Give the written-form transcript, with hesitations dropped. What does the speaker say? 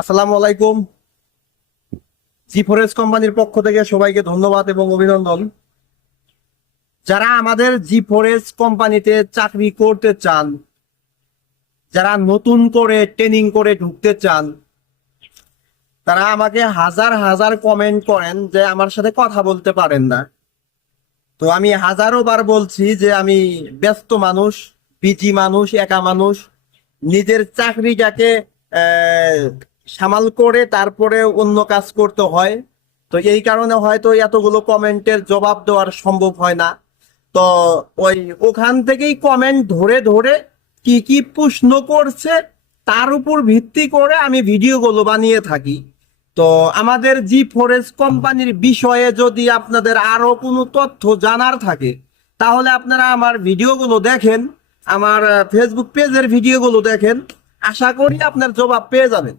আসসালামু আলাইকুম। জি ফরেস্ট কোম্পানির পক্ষ থেকে সবাইকে ধন্যবাদ এবং অভিনন্দন। যারা আমাদের জি ফরেস্ট কোম্পানিতে চাকরি করতে চান, যারা নতুন করে ট্রেনিং করে ঢুকতে চান, তারা আমাকে হাজার হাজার কমেন্ট করেন যে আমার সাথে কথা বলতে পারেন না। তো আমি হাজারো বার বলছি যে আমি ব্যস্ত মানুষ, বিজি মানুষ, একা মানুষ, নিজের চাকরিটাকে আহ, সামাল করে তারপরে অন্য কাজ করতে হয়। তো এই কারণে হয়তো এতগুলো কমেন্টের জবাব দেওয়ার সম্ভব হয় না। তো ওই ওখান থেকেই কমেন্ট ধরে ধরে কি কি প্রশ্ন করছে তার উপর ভিত্তি করে আমি ভিডিওগুলো বানিয়ে থাকি। তো আমাদের জি ফরেস্ট কোম্পানির বিষয়ে যদি আপনাদের আরো কোনো তথ্য জানার থাকে, তাহলে আপনারা আমার ভিডিওগুলো দেখেন, আমার ফেসবুক পেজের ভিডিওগুলো দেখেন। আশা করি আপনার জবাব পেয়ে যাবেন।